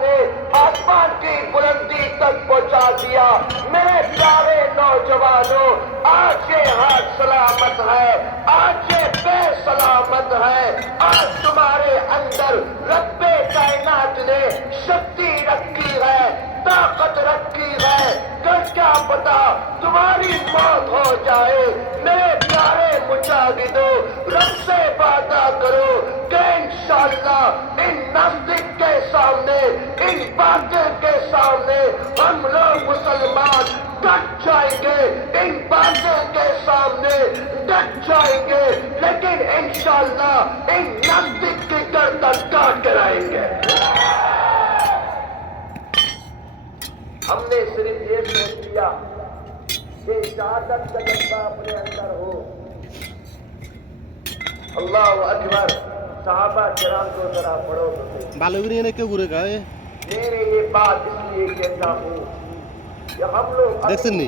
ने आसमान की बुलंदी तक पहुंचा दिया। मेरे प्यारे नौजवानों, आज ये हाथ सलामत है, आज ये पैर सलामत है। आज तुम्हारे अंदर रब्बे कायनात ने शक्ति रखी है, ताकत रखी है। कल क्या पता तुम्हारी मौत हो जाए। मेरे प्यारे मुजाहिदों, रब से वादा करो कि इंशाअल्लाह इन नास्तिक के सामने, इन बातिल के सामने हम लोग मुसलमान डट जाएंगे, इन बातिल के सामने डट जाएंगे, लेकिन इंशाअल्लाह इन नास्तिक की गर्दन काट कर आएंगे। हमने सिर्फ ये सोच लिया कि शहादत का जज्बा अपने अंदर हो। अल्लाह अकबर। सहाबा किराम को जरा पढ़ो तो बालुगिरी ने क्यों बुरे कहा मेरे ये बात इसलिए कहता हूँ कि हम लोग देखছেন নি